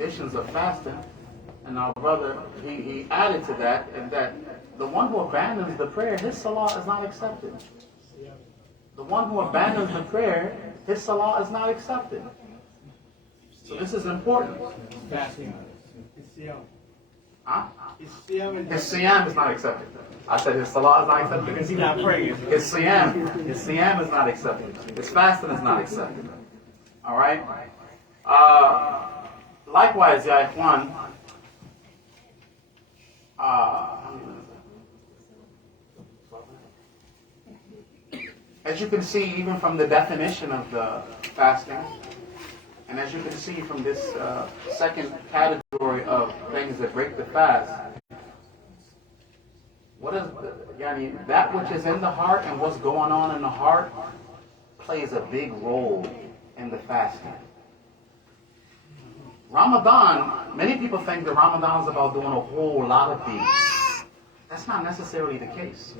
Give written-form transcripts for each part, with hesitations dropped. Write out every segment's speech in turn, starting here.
conditions of fasting, and our brother, he added to that, and that the one who abandons the prayer, his salah is not accepted. The one who abandons the prayer, his salah is not accepted. So this is important. Fasting. Siyam. Huh? His siyam His siyam is not accepted. I said his salah is not accepted. because he's not praying. His siyam is not accepted. His fasting is not accepted. All right. Likewise, ya ikhwan, as you can see, even from the definition of the fasting, and as you can see from this second category of things that break the fast, what is that which is in the heart and what's going on in the heart plays a big role in the fasting. Ramadan, many people think that Ramadan is about doing a whole lot of deeds. That's not necessarily the case.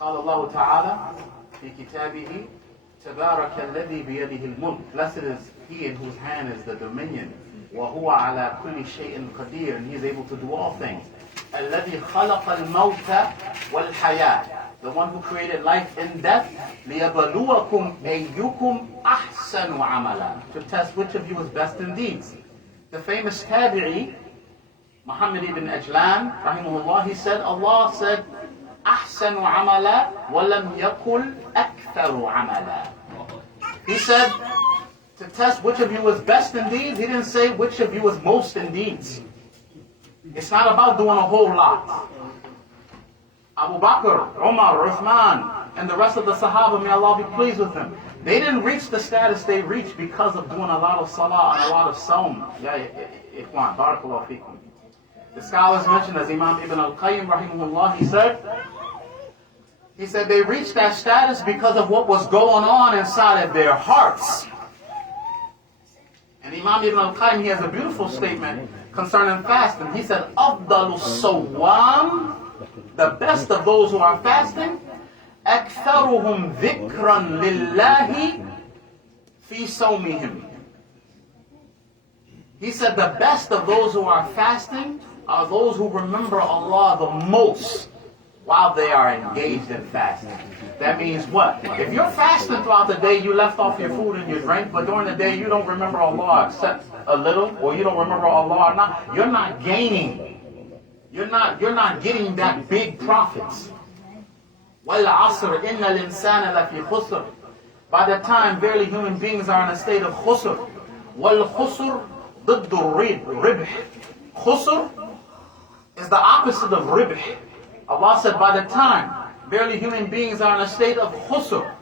قال الله تعالى في كتابه تبارك الذي بيده الملك. Blessed is he in whose hand is the dominion. وهو على كل شيء قدير, and he is able to do all things. الذي خلق الموت والحياة, the one who created life and death. ليبلوكم أيكم أحسن عملا, to test which of you is best in deeds. The famous tabi'i Muhammad ibn Ajlan rahimahullah, he said, Allah said أحسن عملا ولم يقل أكثر عملا. He said to test which of you was best in deeds. He didn't say which of you was most in deeds. It's not about doing a whole lot. Abu Bakr, Umar, Uthman, and the rest of the Sahaba, may Allah be pleased with them, they didn't reach the status they reached because of doing a lot of salah and a lot of sawm. Ya ikhwan, barakallahu feekum. The scholars mentioned, as Imam Ibn al-Qayyim rahimahullah, he said they reached that status because of what was going on inside of their hearts. And Imam Ibn al-Qayyim, he has a beautiful statement concerning fasting. He said, أَفْضَلُ الصَّوَّامِ, the best of those who are fasting, أَكْثَرُهُمْ ذِكْرًا لِلَّهِ فِي صَوْمِهِمْ. He said the best of those who are fasting are those who remember Allah the most while they are engaged in fasting. That means what? If you're fasting throughout the day, you left off your food and your drink, but during the day you don't remember Allah except a little, or you don't remember Allah or not, you're not gaining. You're not getting that big profits. وَالْعَصْرِ إِنَّ الْإِنسَانَ لَفِي خُسْرٍ. By the time, verily human beings are in a state of khusr. وَالْخُسْرُ ضِدُّ الرِّبْحِ. Khusr is the opposite of ribh. Allah said, by the time, verily human beings are in a state of khusr.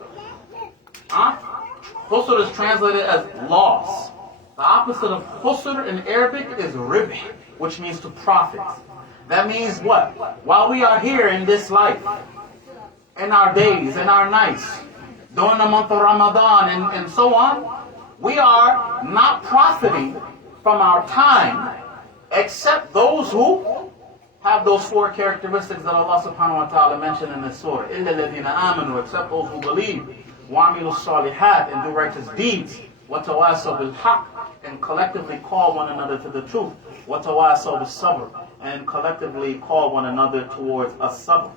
Khusr is translated as loss. The opposite of khusr in Arabic is ribh, which means to profit. That means what? While we are here in this life, in our days, in our nights, during the month of Ramadan and so on, we are not profiting from our time except those who have those four characteristics that Allah subhanahu wa ta'ala mentioned in this surah. إِلَّا الَّذِينَ آمَنُوا, except those who believe, وَعَمِلُوا الصَّالِحَاتِ, and do righteous deeds, وَتَوَاسَوْا بِالْحَقِّ, and collectively call one another to the truth, وَتَوَاسَوْا بِالصَّبْرِ, and collectively call one another towards as-sabr.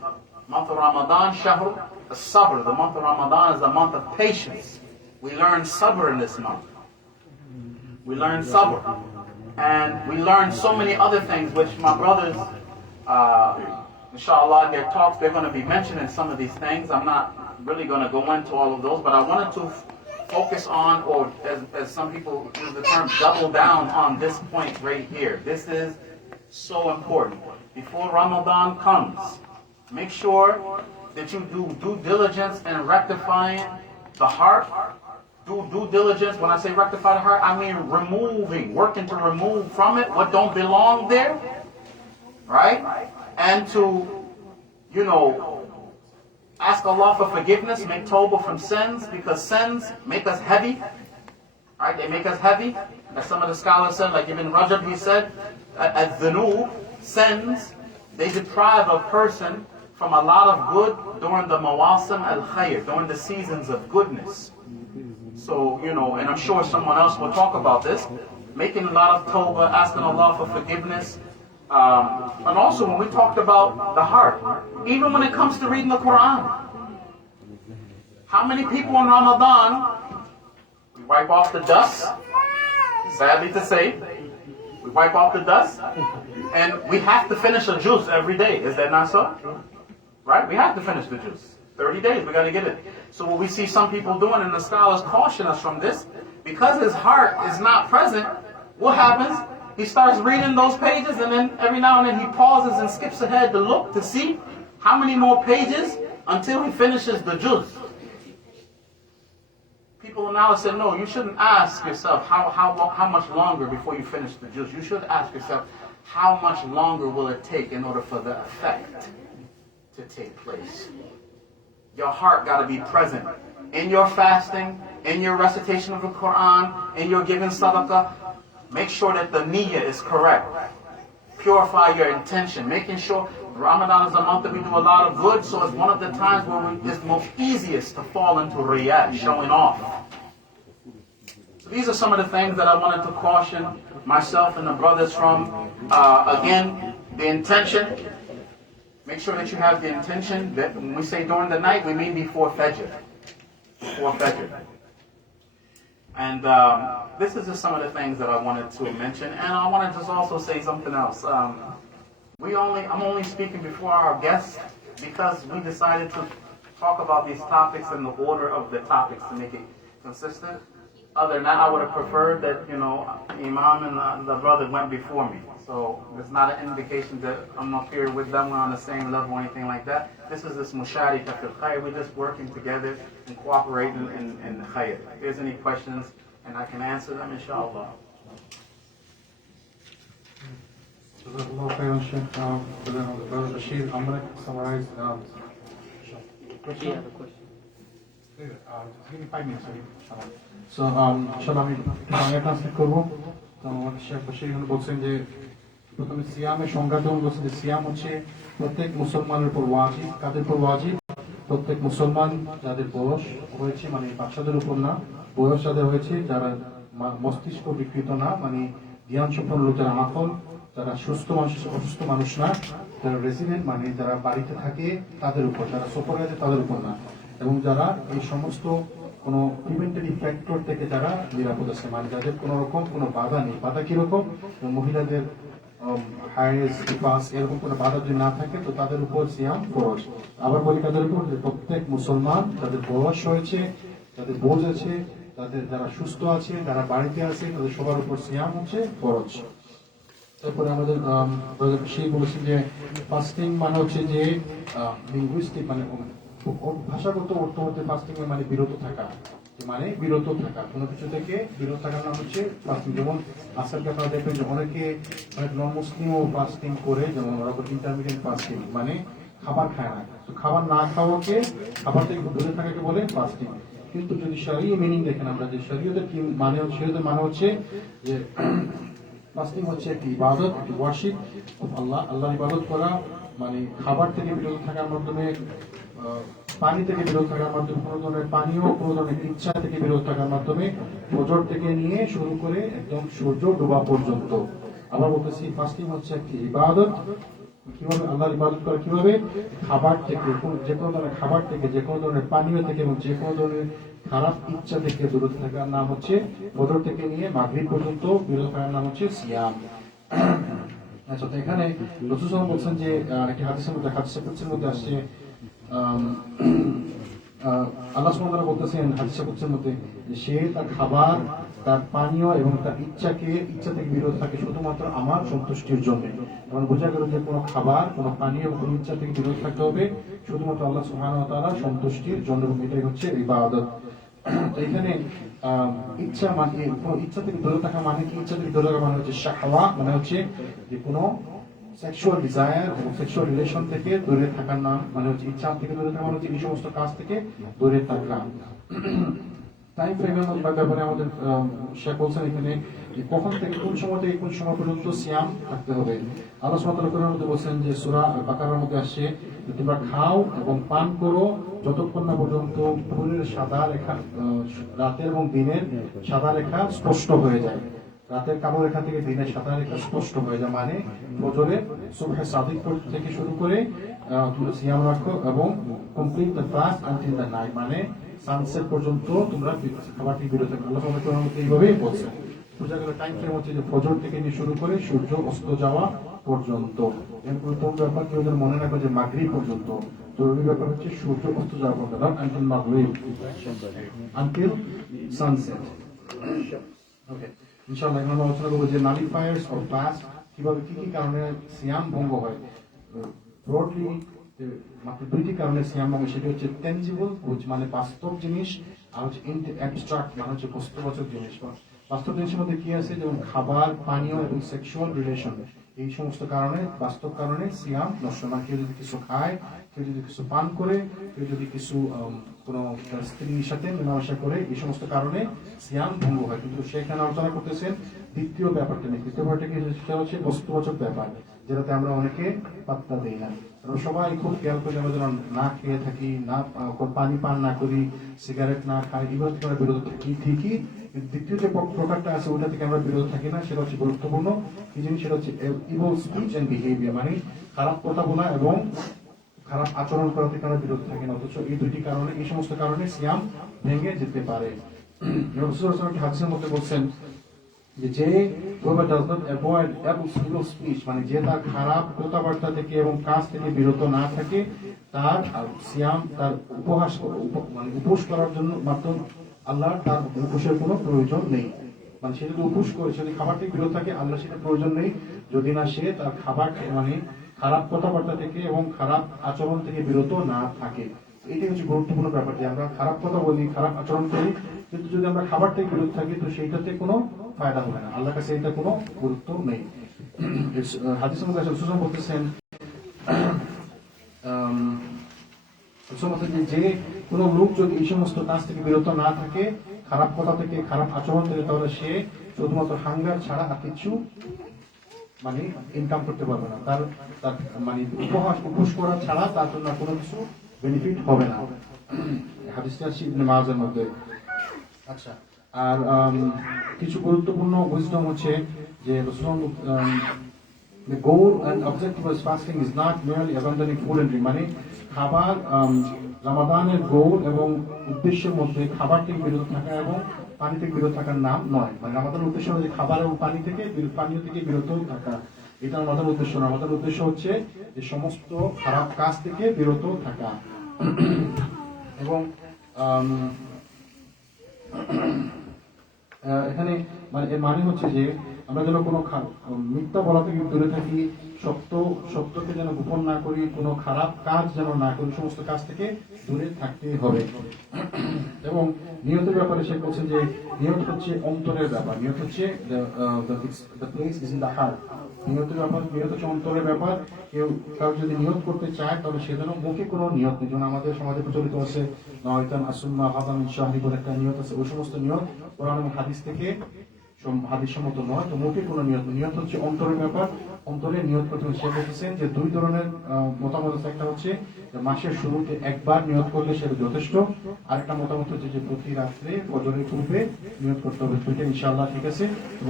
Month of Ramadan, shahr as-sabr. The month of Ramadan is a month of patience. We learn sabr in this month. We learn sabr. And we learn so many other things, which my brothers, inshallah, in their talks, they're going to be mentioning some of these things. I'm not really going to go into all of those, but I wanted to focus on, or as some people use the term, double down on this point right here. This is so important. Before Ramadan comes, make sure that you do due diligence in rectifying the heart. Do due diligence. When I say rectify the heart, I mean working to remove from it what don't belong there, right? And to, ask Allah for forgiveness, make tawbah from sins, because sins make us heavy, right? They make us heavy. As some of the scholars said, like Ibn Rajab, he said, al-dhunub, sins, they deprive a person from a lot of good during the mawasim al-khayr, during the seasons of goodness. So, and I'm sure someone else will talk about this. making a lot of tawbah, asking Allah for forgiveness. And also when we talked about the heart, even when it comes to reading the Quran, how many people in Ramadan, we wipe off the dust, sadly to say, we wipe off the dust, and we have to finish a juice every day. Is that not so? Right? We have to finish the juice. 30 days, we got to get it. So what we see some people doing, and the scholars caution us from this, because his heart is not present, what happens? He starts reading those pages, and then every now and then he pauses and skips ahead to look to see how many more pages until he finishes the juice. People now said, no, you shouldn't ask yourself how much longer before you finish the juice. You should ask yourself, how much longer will it take in order for the effect to take place? Your heart got to be present in your fasting, in your recitation of the Quran, in your giving sadaqah. Make sure that the niyyah is correct. Purify your intention, making sure Ramadan is a month that we do a lot of good, so it's one of the times where it's most easiest to fall into riyah, showing off. So these are some of the things that I wanted to caution myself and the brothers from. Again, the intention. Make sure that you have the intention that when we say during the night, we mean before Fajr. Before Fajr. And this is just some of the things that I wanted to mention. And I want to just also say something else. I'm only speaking before our guests because we decided to talk about these topics in the order of the topics to make it consistent. Other than that, I would have preferred that, Imam and the brother went before me. So it's not an indication that I'm up here with them, we're on the same level or anything like that. This is this musharika fil khayr. We're just working together and cooperating in the khayr. If there's any questions and I can answer them, inshallah. Brother Bashir, I'm going to summarize. You have a question. Just give me 5 minutes. So, inshallah, আমি বাংলা ট্রান্সলেট করবো। তো আমাদের শেখ বশির বলছেন যে প্রথমে সিয়ামের সংজ্ঞা যেমন বলছেন যে সিয়াম হচ্ছে প্রত্যেক মুসলমানের উপর ওয়াজিব। কাদের উপর ওয়াজিব? প্রত্যেক মুসলমান যাদের বয়স হয়েছে, মানে বাচ্চাদের উপর না, বয়স যাদের হয়েছে, যারা মস্তিষ্ক বিকৃত না, মানে জ্ঞান সম্পন্ন লোক, যারা আকল, যারা সুস্থ মানুষ, অসুস্থ মানুষ না, যারা রেসিডেন্ট মানে যারা বাড়িতে থাকে তাদের উপর, যারা সফরে আছে তাদের উপর না, এবং যারা এই সমস্ত কোনো প্রিভেন্টিভ ফ্যাক্টর থেকে যারা নিরাপদ আছে, মানে যাদের কোনো রকম কোনো বাধা নেই। বাধা কিরকম? মহিলাদের হাইজ পাস এরকম কোনো বাধা যদি না থাকে তো তাদের উপর সিয়াম ফরজ। আবার বলি তাদের উপর যে প্রত্যেক মুসলমান যাদের বয়স হয়েছে, যাদের বোঝ আছে, তাদের যারা সুস্থ আছে, যারা বাড়িতে আছে, তাদের সবার উপর সিয়াম হচ্ছে ফরজ। তারপরে আমাদের সেই বলেছেন যে ফাস্টিং মানে হচ্ছে যে লিঙ্গুইস্টিক মানে ভাষাগত অর্থ হতে ফাস্টিং মানে বিরত থাকা, মানে বিরত থাকা কোনো কিছু থেকে বিরত থাকার নাম হচ্ছে ফাস্টিং। যেমন আজকাল আপনারা দেখবেন যে অনেকে অনেক নন মুসলিমও ফাস্টিং করে, যেমন ওরা ইন্টারমিডিয়েট ফাস্টিং, মানে খাবার খায় না। তো খাবার না খাওয়াকে, খাবার থেকে দূরে থাকাকে বলে ফাস্টিং। কিন্তু যদি শরীয়ত মিনিং দেখেন আমরা, যে শরীয়তের কি মানে হচ্ছে, শরীয়তের মানে হচ্ছে যে ফাস্টিং হচ্ছে একটি ইবাদত, একটি ওয়ার্শিপ আল্লাহর ইবাদত করা, মানে খাবার থেকে বিরত থাকার মাধ্যমে, পানি থেকে বিরত থাকার মাধ্যমে, কোনো ধরনের পানীয়, কোনো ধরনের ইচ্ছা থেকে বিরত থাকার মাধ্যমে, ফজর থেকে নিয়ে শুরু করে একদম সূর্য ডোবা পর্যন্ত। আবার বলতেছি ফাস্টিং হচ্ছে একটি ইবাদত। কিভাবে আল্লাহর ইবাদত করা? কিভাবে? খাবার থেকে, যে কোনো ধরনের খাবার থেকে, যে কোনো ধরনের পানীয় থেকে এবং যে কোনো ধরনের খারাপ ইচ্ছা থেকে বিরত থাকার নাম হচ্ছে, ফজর থেকে নিয়ে মাগরিব পর্যন্ত বিরত থাকার নাম হচ্ছে সিয়াম। আচ্ছা, তো এখানে রাসূল সাল্লাল্লাহু আলাইহি ওয়াসাল্লাম বলছেন যে একটি হাদিসের মধ্যে আসছে, আল্লাহ সুবহানাহু ওয়া তাআলা বলতেছেন হাদিসের মধ্যে যে সে তার খাবার, তার পানীয় এবং তার ইচ্ছা থেকে বিরত থাকে শুধুমাত্র আমার সন্তুষ্টির জন্য। এবং বোঝা গেল যে কোনো খাবার, কোনো পানীয়, কোনো ইচ্ছা থেকে বিরত থাকতে হবে শুধুমাত্র আল্লাহ সুবহানাহু ওয়া তাআলার সন্তুষ্টির জন্য, এবং এটাই হচ্ছে ইবাদত। তো এখানে ইচ্ছা মানে, কোনো ইচ্ছা থেকে বিরত থাকা মানে কি? ইচ্ছা থেকে বিরত থাকা মানে হচ্ছে শাহওয়া, মানে হচ্ছে যে কোনো সেক্সুয়াল ডিজায়ার এবং সেক্সুয়াল রিলেশন থেকে দূরে থাকার নাম, মানে হচ্ছে ইচ্ছা থেকে দূরে থাকা মানে হচ্ছে এই সমস্ত কাজ থেকে দূরে থাকা। টাইম ফ্রেমের ব্যাপারে আমাদের শেখ বলছেন এখানে কখন থেকে, কোন সময় থেকে কোন সময় পর্যন্ত সিয়াম থাকতে হবে। আল্লাহ সুবহানাহু ওয়া তাআলার মধ্যে বলছেন যে সূরা বাকারার মধ্যে আসছে যে তোমরা খাও এবং পান করো যতক্ষণ না পর্যন্ত ভোরের সাদা রেখা, রাতের এবং দিনের সাদা রেখা স্পষ্ট হয়ে যায়। রাতের কালো রেখা থেকে দিনের সাদা রেখা স্পষ্ট হয়ে যায়, মানে ফজরে সুবহে সাদিক থেকে শুরু করে তোমরা সিয়াম রাখো এবং complete the fast until the night, মানে সানসেট পর্যন্ত তোমরা খাবার থেকে বিরত থাকো। আল্লাহ তাআলা কোরআনে এইভাবেই বলছেন। বোঝা গেল টাইম ফ্রেম হচ্ছে যে ফজর থেকে নিয়ে শুরু করে সূর্য অস্ত যাওয়া পর্যন্ত। এরপর প্রথম ব্যাপার কেউ যেন মনে রাখবে যে মাগরিব পর্যন্ত, জরুরি ব্যাপার হচ্ছে সূর্য অস্ত যাওয়া পর্যন্ত, আনটিল মাগরিব, আনটিল সানসেট। ওকে, ইনশাআল্লাহ এখন আমরা আলোচনা করবো যে নালিফায়ার্স অফ ফাস্ট, কিভাবে কি কি কারণে সিয়াম ভঙ্গ হয়। ব্রডলি মাত্র দুইটি কারণে সিয়াম ভঙ্গ, সেটি হচ্ছে টেনজিবল মানে বাস্তব জিনিস, আর হচ্ছে অ্যাবস্ট্রাক্ট মানে হচ্ছে বস্তুবাচক জিনিস। বাস্তব জিনিসের মধ্যে কি আছে, যেমন খাবার, পানীয় এবং সেক্সুয়াল রিলেশন, এই সমস্ত কারণে বাস্তব কারণে সিয়াম নষ্ট। মানে কেউ যদি কিছু খায়, কেউ যদি কিছু পান করে, কেউ যদি কিছু কোনো স্ত্রীর সাথে মেলামেশা করে, এই সমস্ত কারণে সিয়াম ভঙ্গ হয়। কিন্তু সেখানে আলোচনা করতেছেন দ্বিতীয় ব্যাপারটা নিয়ে। দ্বিতীয় ব্যাপারটা কি, সেটা হচ্ছে বস্তুবাচক ব্যাপার, যেটাতে আমরা অনেকে পাত্তা দিই না। আমরা সবাই খুব খেয়াল করে আমরা যেন না খেয়ে থাকি, না পানি পান না করি, সিগারেট না খাই, এগুলো থেকে আমরা বিরত থাকি ঠিকই। দ্বিতীয় যে প্রকারটা আছে ওটা থেকে আমরা বিরত থাকি না, সেটা হচ্ছে গুরুত্বপূর্ণ কি জিনিস, সেটা হচ্ছে ইভিল স্পিচ এন্ড বিহেভিয়ার, মানে খারাপ কথা বলা এবং খারাপ আচরণ করা থেকে আমরা বিরত থাকি না। অথচ এই দুইটি কারণে, এই সমস্ত কারণে সিয়াম ভেঙে যেতে পারে। হাদিসের মধ্যে বলছেন যে whoever does not avoid evil speech, মানে যে তার খারাপ কথাবার্তা থেকে এবং কাজ থেকে বিরত না থাকে, তার সিয়াম, তার উপোস করার জন্য মাত্র আল্লাহ তার উপোসের কোনো প্রয়োজন নেই। মানে সে যদি উপোস করে, যদি খাবার থেকে বিরত থাকে, আল্লাহ সেটা প্রয়োজন নেই, যদি না সে তার খাবার মানে খারাপ কথাবার্তা থেকে এবং খারাপ আচরণ থেকে বিরত না থাকে। এটাই হচ্ছে গুরুত্বপূর্ণ ব্যাপার, যে আমরা খারাপ কথা বলি, খারাপ আচরণ করি, কিন্তু যদি আমরা খাবার থেকে বিরত থাকি তো সেইটাতে কোনো ফায়দা হবে না, আল্লাহর কাছে এটা কোনো গুরুত্ব নেই। হাদিসের মধ্যে রাসূল বলতেছেন যে কোনো লোক যদি এই সমস্ত কাজ থেকে বিরত না থাকে, খারাপ কথা থেকে, খারাপ আচরণ থেকে, তাহলে সে শুধুমাত্র হাঙ্গার ছাড়া আর কিছু মানে ইনকাম করতে পারবে না। তার মানে উপোস করা ছাড়া তার জন্য কোনো কিছু বেনিফিট হবে না। হাদিসটা আছে ইবনে মাজার মধ্যে। আচ্ছা, আর কিছু গুরুত্বপূর্ণ উইজডম হচ্ছে যে the goal and objective of fasting is not merely abandoning food and drink, মানে খাবার, রমাদানের গোল এবং উদ্দেশ্যের মধ্যে খাবার থেকে বিরত থাকা এবং পানি থেকে বিরত থাকার নাম নয়। মানে রমাদানের উদ্দেশ্য হচ্ছে খাবার এবং পানীয় থেকে বিরত থাকা, এটা রমাদানের উদ্দেশ্য না। রমাদানের উদ্দেশ্য হচ্ছে যে সমস্ত খারাপ কাজ থেকে বিরত থাকা। এবং এখানে মানে এর মানে হচ্ছে যে আমরা যেন কোনো মিথ্যা বলা থেকে দূরে থাকি, সত্যকে যেন গোপন না করি, কোনো খারাপ কাজ যেন না করি, সমস্ত কাজ থেকে দূরে থাকতে হবে। এবং নিয়তের ব্যাপারে সে বলছেন যে নিয়ত হচ্ছে অন্তরের ব্যাপার, নিয়ত হচ্ছে নিয়তের ব্যাপার, নিয়ত হচ্ছে অন্তরের ব্যাপার। কারো যদি নিয়ত করতে চায় তাহলে সে যেন মুখে কোনো নিয়ত নেই, যেমন আমাদের সমাজে প্রচলিত আছে নয়তান আসুম্মা হাদান শাহরি বলে একটা নিয়ত আছে, ওই সমস্ত নিয়ত কোরআন এবং হাদিস থেকে হাদিস সম্মত নয়। তো মুখে কোনো নিয়ত, নিয়ত হচ্ছে অন্তরের ব্যাপার, অন্তরে নিয়ত করতে হবে। সে বলতেছেন যে দুই ধরনের মতামত আছে, একটা হচ্ছে মাসের শুরুতে একবার নিয়ত করলে সেটা যথেষ্ট, আরেকটা মতামত হচ্ছে যে প্রতি রাত্রে ফজরের পূর্বে নিয়ত করতে হবে। দুইটা ইনশাআল্লাহ ঠিক আছে।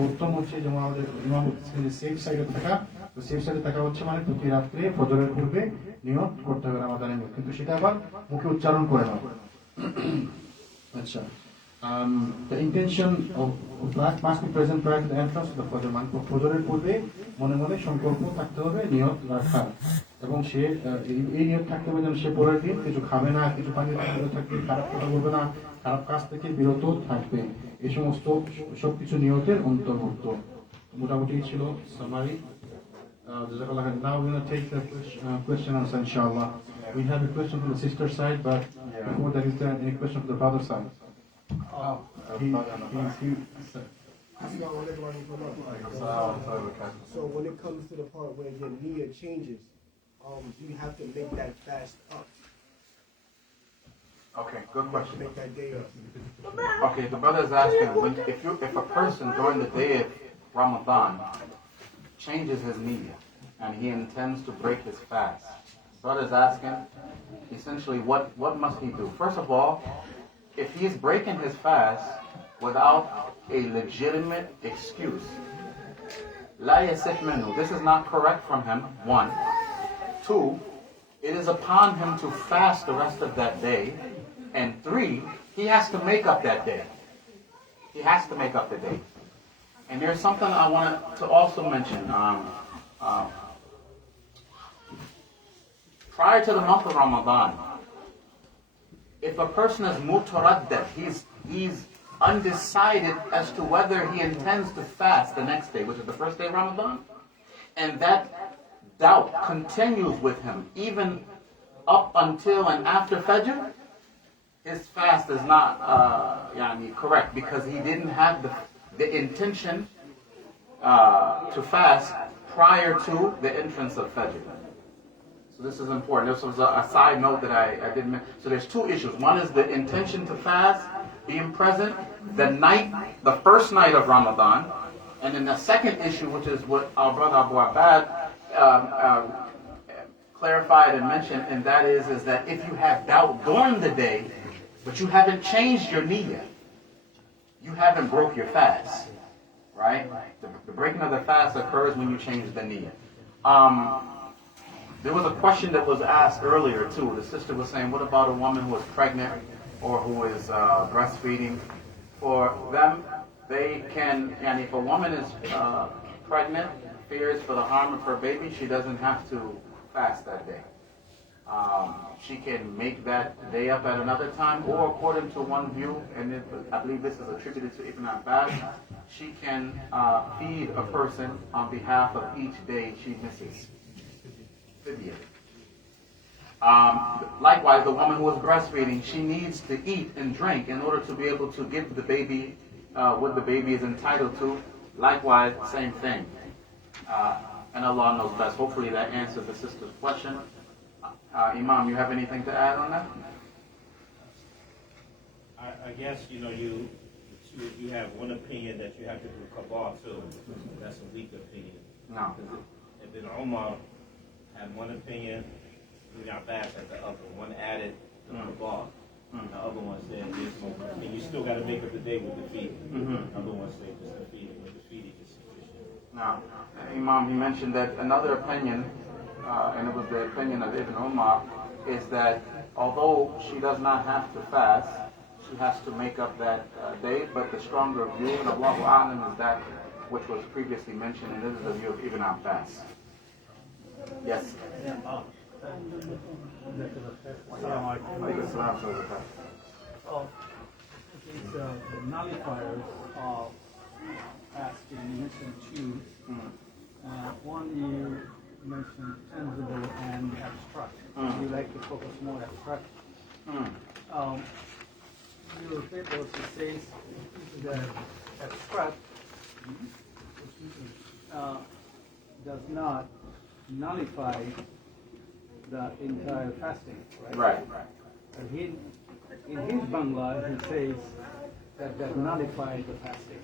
উত্তম হচ্ছে যেমন আমাদের ইমাম বলতেছেন যে সেফ সাইডে থাকা, তো সেফ সাইডে থাকা হচ্ছে মানে প্রতি রাত্রে ফজরের পূর্বে নিয়ত করতে হবে রমাদানের নিয়ত, কিন্তু সেটা আবার মুখে উচ্চারণ করে না। আচ্ছা, the intention of that must be present prior to the entrance of the fajr, মানে ফজরের পূর্বে মনে মনে সংকল্প থাকতে হবে নিয়ত রাখার, এবং সে এই নিয়ত থাকতে হবে যেন সে পরের দিন কিছু খাবে না, কিছু পানি বিরত থাকবে, খারাপ কথা বলবে না, খারাপ কাজ থেকে বিরত থাকবে। এই সমস্ত সবকিছু নিয়তের অন্তর্ভুক্ত। মোটামুটি ছিল summary. Jazakallah. Now we're going to take the question answer, inshallah. We have a question from the sister side, but before that, is there any question from the brother side? So when it comes to the part where your niyyah changes, you have to make that fast up. Okay, good question. Make that day up. Okay, the brother is asking, if a person during the day of Ramadan changes his niyyah and he intends to break his fast, brother is asking, essentially, what must he do? First of all, if he is breaking his fast, without a legitimate excuse. لا يصح منه. This is not correct from him, 1. 2, it is upon him to fast the rest of that day. And 3, he has to make up that day. He has to make up the day. And there's something I wanted to also mention. Prior to the month of Ramadan, if a person is mutaraddad, he's undecided as to whether he intends to fast the next day, which is the first day of Ramadan, and that doubt continues with him even up until and after Fajr, his fast is not correct, because he didn't have the intention to fast prior to the entrance of Fajr. So this is important. This was a side note that I didn't mention. So there's 2 issues. One is the intention to fast, being present the first night of Ramadan. And then the second issue, which is what our brother Abu Abad clarified and mentioned, and that is that if you have doubt during the day, but you haven't changed your niyyah, you haven't broke your fast, right? The breaking of the fast occurs when you change the niyyah. There was a question that was asked earlier too. The sister was saying, what about a woman who is pregnant or who is breastfeeding? For them, they can, and if a woman is pregnant, fears for the harm of her baby, she doesn't have to fast that day. She can make that day up at another time, or according to one view, and I believe this is attributed to Ibn Abbas, she can feed a person on behalf of each day she misses. Likewise, the woman who is breastfeeding, she needs to eat and drink in order to be able to give the baby what the baby is entitled to. Likewise, same thing. And Allah knows best. Hopefully that answers the sister's question. Imam, you have anything to add on that? I guess, you have one opinion that you have to do qada too. That's a weak opinion. No. Ibn Umar had one opinion, Ibn Abbas had the other. One added the qada. The other one said there's no, and you still got to make up the day with the feeding. The other one said just the feeding. With the feeding is sufficient. Now, Imam, he mentioned that another opinion, and it was the opinion of Ibn Umar, is that although she does not have to fast, she has to make up that day, but the stronger view, and Allahu A'lam, is that which was previously mentioned, and this is the view of Ibn Abbas. Yes? These the nullifiers of fasting, you mentioned 2. One you mentioned tangible and abstract. You like to focus more abstract. Your paper also says that abstract does not nullify the entire fasting, right? Right. In his Bangla, he says that nullifies the fasting.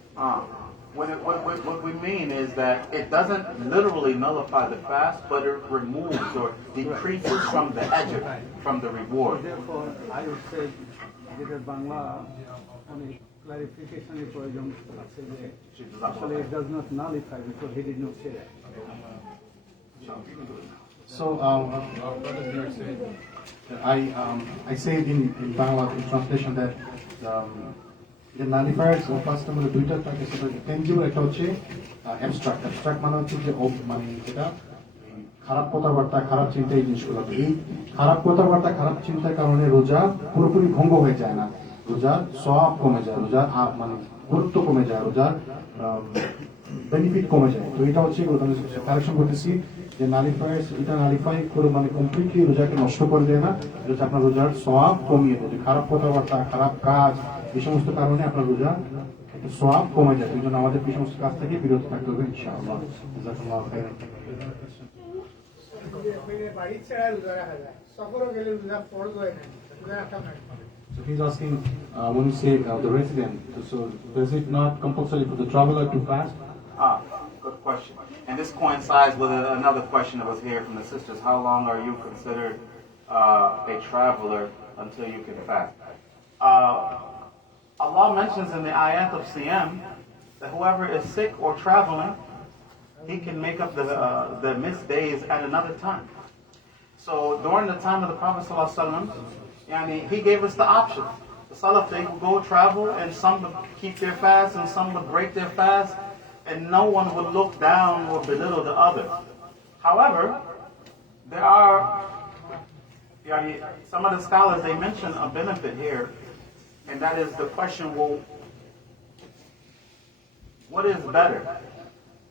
What we mean is that it doesn't literally nullify the fast, but it removes or decreases from the ajr, from the reward. So therefore, I would say that Bangla, only clarification is actually it does not nullify, because he did not say that. So, our brother here said that I say in Bangla in translation that the nullifiers first আমরা দুইটা থাকে, সেটা tangible, একটা হচ্ছে abstract মানে হচ্ছে যে মানে যেটা খারাপ কথাবার্তা, খারাপ চিন্তা, এই জিনিসগুলো। এই খারাপ কথাবার্তা, খারাপ চিন্তার কারণে রোজা পুরোপুরি ভঙ্গ হয়ে যায় না, রোজার সওয়াব কমে যায়, রোজার মানে গুরুত্ব কমে যায়, রোজার বেনিফিট কমে যায়। তো এটা হচ্ছে কারেকশন করতেছি যে নালিফায়ার্স, এটা নালিফাই করে মানে কমপ্লিটলি রোজাকে নষ্ট করে দেয় না, এটা আপনার রোজার সওয়াব কমিয়ে দেয়। খারাপ কথাবার্তা, খারাপ কাজ, এই সমস্ত কারণে আপনার রোজা একটা সওয়াব কমে যায়। এই জন্য আমাদের এই সমস্ত কাজ থেকে বিরত থাকতে হবে ইনশাআল্লাহ। জাযাকাল্লাহু খাইরান। So he's asking, when you say the resident, so is it not compulsory for the traveler to fast? Good question. And this coincides with another question that was here from the sisters. How long are you considered a traveler until you can fast? Allah mentions in the ayat of siyam that whoever is sick or traveling, he can make up the missed days at another time. So during the time of the Prophet ﷺ, he gave us the option. The Salaf, they would go travel, and some would keep their fast and some would break their fast, and no one would look down or belittle the other. However, there are some of the scholars, they mention a benefit here, and that is the question, well, what is better?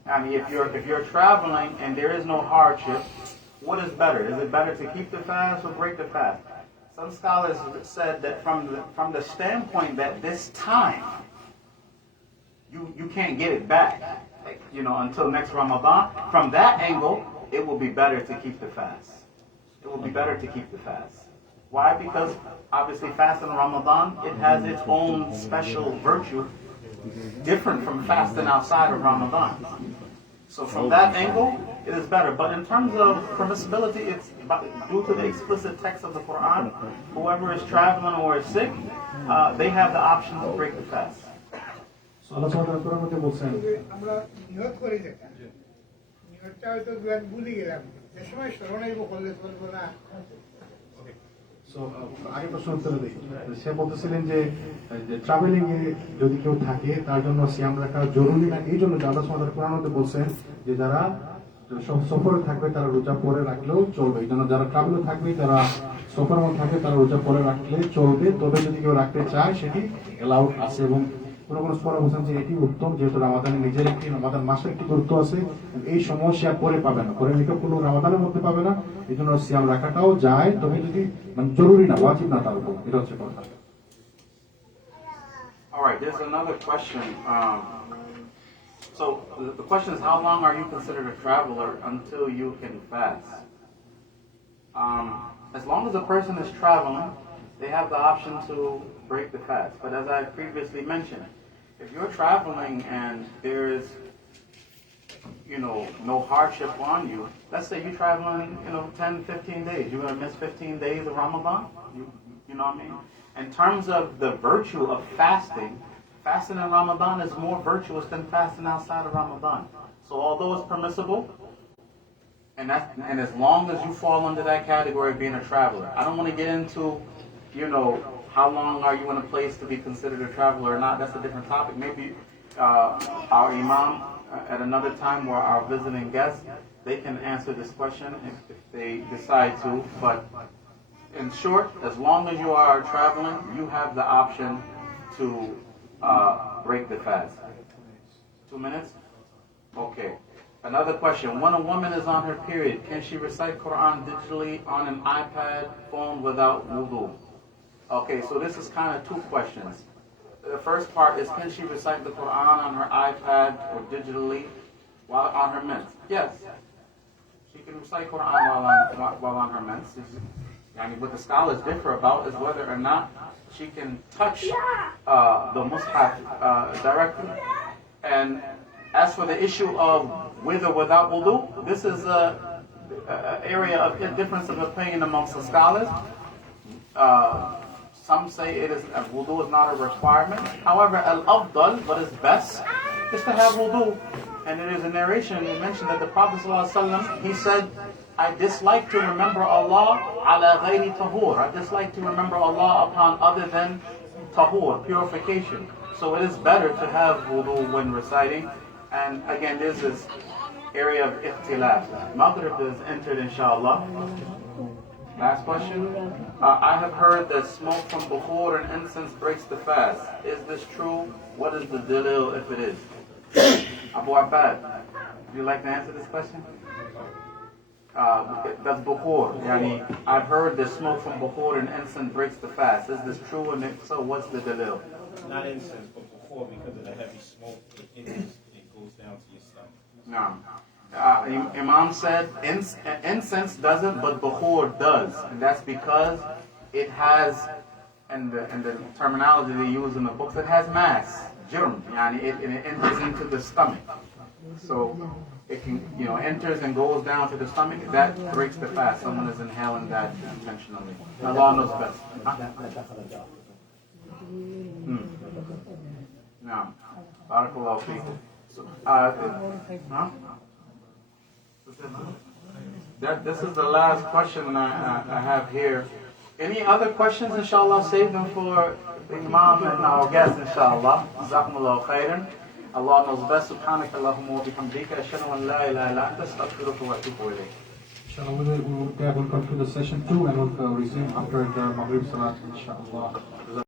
If you're traveling and there is no hardship, what is better? Is it better to keep the fast or break the fast? Some scholars said that from the standpoint that this time, you can't get it back, until next Ramadan. From that angle, it will be better to keep the fast. It will be better to keep the fast. Why? Because obviously fasting in Ramadan, it has its own special virtue, different from fasting outside of Ramadan. So from that angle, it is better. But in terms of permissibility, it's due to the explicit text of the Quran. Whoever is traveling or is sick, they have the option to break the fast. So Allah subhanahu wa ta'ala বলছেন আমরা নিয়ত করি যেটা নিয়তটা হয়তো দুয়ার ভুলে গেলাম যে সময় স্মরণাইব করলে চলবো না। So, আগে প্রশ্ন উত্তরে দিই। সে বলতেছিলেন যে ট্রাভেলিং এ যদি কেউ থাকে তার জন্য সিয়াম রাখা জরুরি না, এই জন্য আল্লাহ সুবহানাহু ওয়া তাআলা কোরআনে বলছেন যে যারা সফরে থাকবে তারা রোজা পরে রাখলেও চলবে। এই জন্য যারা ট্রাভেলে থাকবে, তারা সফরের মধ্যে থাকবে, তারা রোজা পরে রাখলে চলবে। তবে যদি কেউ রাখতে চায় সেটি এলাউড আছে, এবং কোনো কোনো স্কলার বলছেন যে এটি উত্তম, যেহেতু রামাদানের নিজের একটি রামাদান মাসের একটি গুরুত্ব আছে। এই সময় সে আর পরে পাবে না, পরে নিকে কোনো রামাদানের মধ্যে পাবে না। এই জন্য সিয়াম রাখাটাও যায়, তবে যদি জরুরি না, ওয়াজিব না তার উপর। এটা হচ্ছে কথা। All right, there's another question. So the question is, how long are you considered a traveler until you can fast? As long as a person is traveling, they have the option to break the fast. But as I previously mentioned, if you're traveling and there is, no hardship on you, let's say you're traveling, 10, 15 days, you're going to miss 15 days of Ramadan, you know what I mean? In terms of the virtue of fasting in Ramadan is more virtuous than fasting outside of Ramadan. So although it's permissible, and as long as you fall under that category of being a traveler, I don't want to get into, how long are you in a place to be considered a traveler or not. That's a different topic. Maybe our imam at another time, or our visiting guests, they can answer this question if they decide to. But in short, as long as you are traveling, you have the option to break the fast. 2 minutes? Okay. Another question. When a woman is on her period, can she recite Quran digitally on an iPad phone without wudu? Okay, so this is kind of two questions. The first part is, can she recite the Quran on her iPad or digitally while on her mens? Yes. She can recite Quran while on her mens. What the scholars differ about is whether or not she can touch the mushaf directly. And as for the issue of with or without wudu, this is an area of difference of opinion amongst the scholars. Some say wudu is not a requirement. However, al-afdal, what is best, is to have wudu. And there is a narration, it mentioned that the Prophet ﷺ, he said, I dislike to remember Allah ala ghayri tahur. I dislike to remember Allah upon other than tahur, purification. So it is better to have wudu when reciting. And again, there's this area of ikhtilaf. Maghrib is entered, inshallah. Last question. I have heard that smoke from bukhur and incense breaks the fast. Is this true? What is the dalil if it is? Abu Abbad, would you like to answer this question? That's bukhur. I've heard that smoke from bukhur and incense breaks the fast. Is this true? And if so, what's the dalil? Not incense, but before, because of the heavy smoke, it goes down to your stomach. No. Imam said incense doesn't, but bukhur does. And that's because it has, and the terminology they use in the books, it has mass, jirm, it enters into the stomach. So it can, enters and goes down to the stomach. That breaks the fast. Someone is inhaling that intentionally. Allah knows best. Huh? Naam. Barakallahu feekum. Huh? This is the last question I have here. Any other questions, inshallah? Save them for the Imam and our guests, inshallah. Jazakumullahu khairan. Allah knows best. Subhanaka Allahumma wa bihamdika. Ashhadu an la ilaha illa anta astaghfiruka wa atubu ilayk. Inshallah, we'll conclude the session 2 and we'll resume after the Maghrib Salat, inshallah.